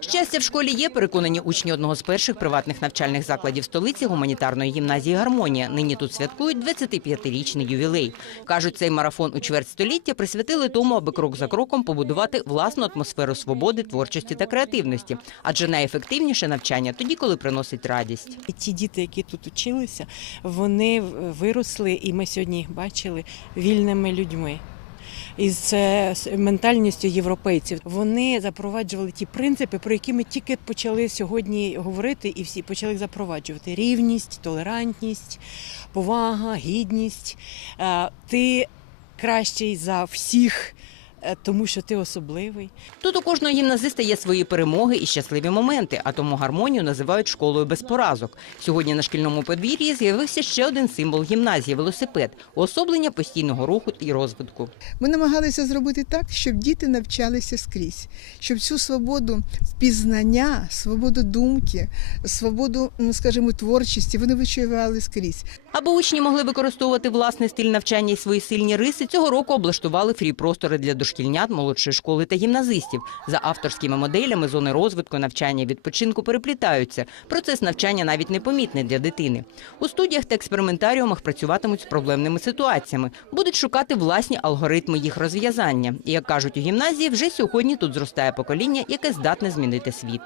Щастя в школі є, переконані учні одного з перших приватних навчальних закладів столиці гуманітарної гімназії «Гармонія». Нині тут святкують 25-річний ювілей. Кажуть, цей марафон у чверть століття присвятили тому, аби крок за кроком побудувати власну атмосферу свободи, творчості та креативності. Адже найефективніше навчання тоді, коли приносить радість. Ті діти, які тут училися, вони виросли, і ми сьогодні їх бачили вільними людьми. Із е, ментальністю європейців вони запроваджували ті принципи, про які ми тільки почали сьогодні говорити, і всі почали запроваджувати: рівність, толерантність, повага, гідність. Е, Ти кращий за всіх, тому що ти особливий. Тут у кожного гімназиста є свої перемоги і щасливі моменти, а тому гармонію називають школою без поразок. Сьогодні на шкільному подвір'ї з'явився ще один символ гімназії велосипед уособлення постійного руху і розвитку. Ми намагалися зробити так, щоб діти навчалися скрізь, щоб цю свободу пізнання, свободу думки, свободу, ну скажімо, творчості вони відчували скрізь. Аби учні могли використовувати власний стиль навчання і свої сильні риси, цього року облаштували фрі-простори для дошкільнят, молодшої школи та гімназистів. За авторськими моделями зони розвитку, навчання і відпочинку переплітаються. Процес навчання навіть непомітний для дитини. У студіях та експериментаріумах працюватимуть з проблемними ситуаціями, будуть шукати власні алгоритми їх розв'язання. І як кажуть у гімназії, вже сьогодні тут зростає покоління, яке здатне змінити світ.